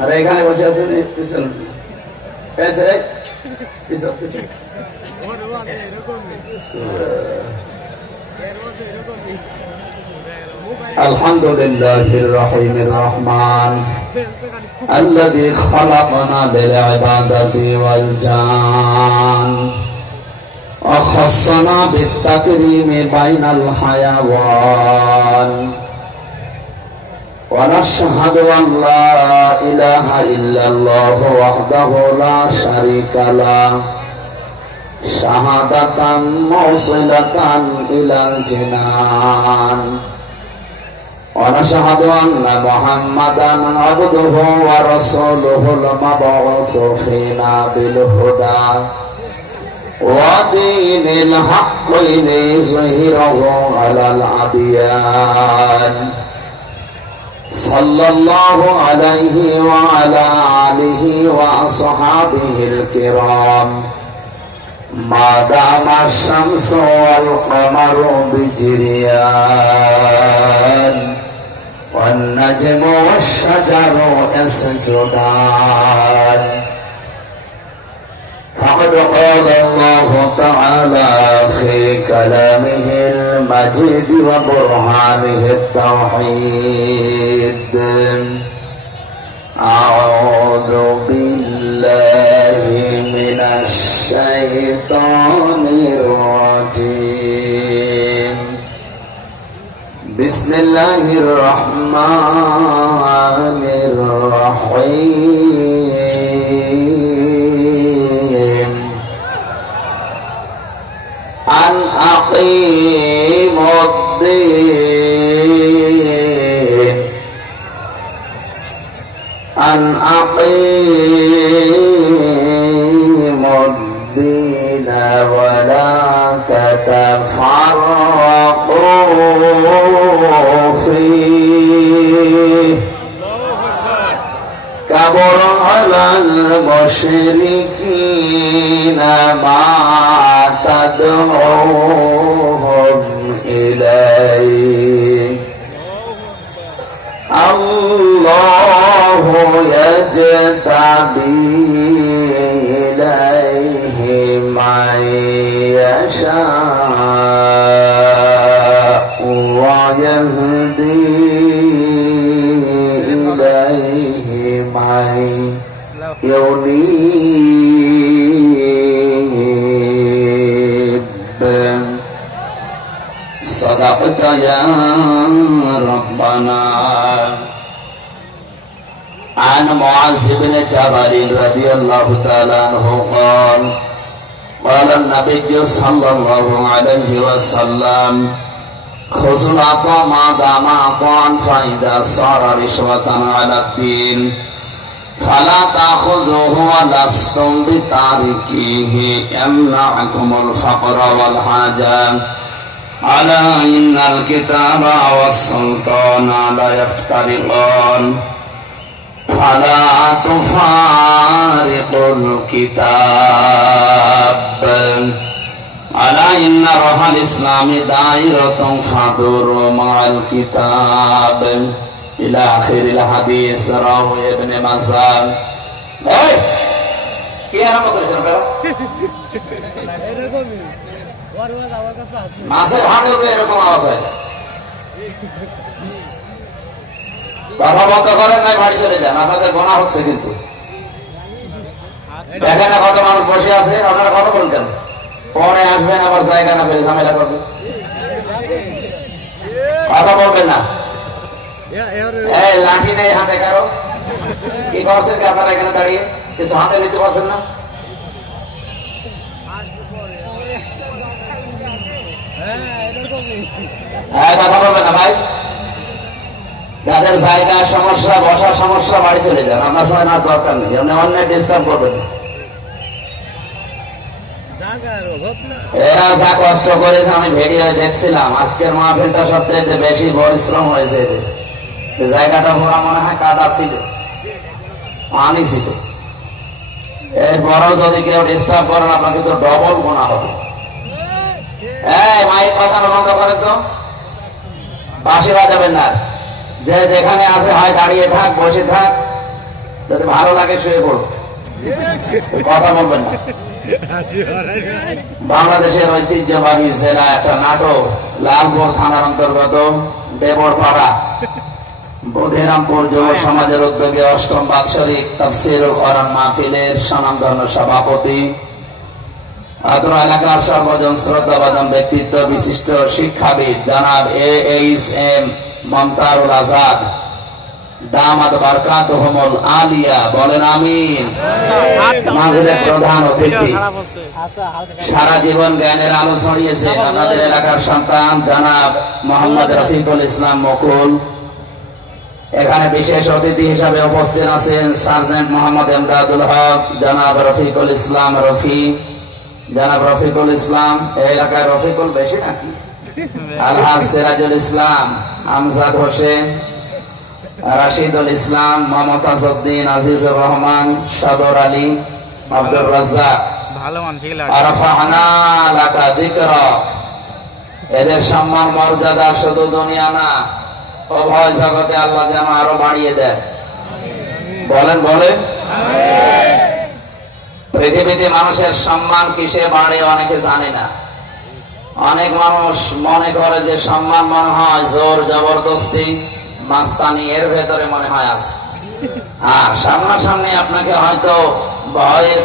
আর এখানে বসে আছেন পিছন আলহামদুলিল্লাহির রহিমির রহমান الذي خلقنا للعبادة والجان وخصنا بالتكريم بين الحيوان ونشهد أن لا إله إلا الله وحده لا شريك له شهادة موصلة إلى الجنان ونشهد أن محمدا عبده ورسوله المبعوث فينا بالهدى ودين الحق ليظهره على الأديان صلى الله عليه وعلى آله وأصحابه الكرام ما دام الشمس والقمر بجريان والنجم والشجر يسجدان فقد قال الله تعالى في كلامه المجيد وبرهانه التوحيد أعوذ بالله من الشيطان الرجيم بسم الله الرحمن الرحيم أن أقيموا الدين أن أقيموا الدين ولا تتفرقوا فيه كبر على المشركين ما تدعوهم إليه الله يجتبي إليه من يشاء ويهدي إليه من ينيب صدقت يا ربنا عن معاذ بن جبل رضي الله تعالى عنه قال قال النبي صلى الله عليه وسلم خذوا العطاء ما دام عطاء فإذا صار رشوة على الدين فلا تأخذوه ولستم بتاركيه يمنعكم الفقر والحاجة ألا إن الكتاب والسلطان لا يفترقان فلا تفارق الكتاب ألا إن روح الإسلام دائرة فدور مع الكتاب إلى آخر الحديث رواه ابن ماجه কি আরম্ভ করেছেন আপনারা মাছের হাঁটুর এরকম আওয়াজ হয় কথা বন্ধ করেন নাই বাড়ি চলে যান আপনাদের গোনা হচ্ছে কিন্তু দেখেন না কত মানুষ বসে আছে আপনারা কথা বলতেন পরে আসবেন আবার জায়গা না পেলে ঝামেলা করবেন কথা বলবেন না এই লাঠি নেই হাতে কারো কি করছেন কি আপনারা এখানে দাঁড়িয়ে কিছু হাতে নিতে পারছেন না কথা বলবেন না ভাই যাদের জায়গা সমস্যা বসার সমস্যা বাড়ি চলে যান আমার সময় না দরকার নেই আপনি অন্যায় ডিসকাউন্ট করবেন এরা যা কষ্ট করেছে আমি ভিডিও দেখছিলাম আজকের মাহফিলটা সবচেয়ে বেশি পরিশ্রম হয়েছে জায়গাটা পুরা মনে হয় কাদা ছিল পানি ছিল এরপরও যদি কেউ ডিস্টার্ব করেন আপনাকে তো ডবল গোনা হবে এই মাইক বাজানো বন্ধ করেন তো বাঁশি বাজাবেন না যে যেখানে আছে হয় দাঁড়িয়ে থাক, বসে থাক, যদি ভালো লাগে শুয়ে পড়ো, কথা বলবেন না। বাংলাদেশের ঐতিহ্যবাহী জেলা একটা নাটক, লালপুর থানার অন্তর্গত দেবরপাড়া বধিরামপুর যুব সমাজের উদ্যোগে ৮ম বাৎসরিক তাফসীরুল কোরআন মাহফিলের স্বনামধন্য সভাপতি, অত্র এলাকার সর্বজন শ্রদ্ধাভাজন ব্যক্তিত্ব বিশিষ্ট শিক্ষাবিদ জনাব AHM মমতারুল আজাদ দামাত বারকাতুহুমুল আলিয়া, বলেন আমিন। মাহফিলের প্রধান অতিথি, সারা জীবন জ্ঞানের আলো ছড়িয়েছেন আমাদের এলাকার সন্তান জনাব মোহাম্মদ রফিকুল ইসলাম মুকুল। এখানে বিশেষ অতিথি হিসাবে উপস্থিত আছেন সার্জেন্ট মোহাম্মদ এমদাদুল হক, জনাব রফিকুল ইসলাম রফি, জনাব রফিকুল ইসলাম। এই এলাকায় রফিকুল বেশি নাকি? আলহাজ সিরাজুল ইসলাম, আমজাদ হোসেন, রাশিদুল ইসলাম, মমতাজ উদ্দিন, আজিজুর রহমান, সদর আলী, আব্দুর রাজ্জাক, আরাফানা লাকা যিকরাক। এদের সম্মান মর্যাদা শুধু দুনিয়া না, উভয় জগতে আল্লাহ যেন আরো বাড়িয়ে দেন, বলেন বলেন। পৃথিবীতে মানুষের সম্মান কিসে বাড়ে অনেকে জানে না। অনেক মানুষ মনে করে যে সম্মান মনে হয় জোর জবরদস্তি, মাস্তানি, এর ভেতরে মনে হয় আছে। আর সামনাসামনি আপনাকে হয়তো ভয়ের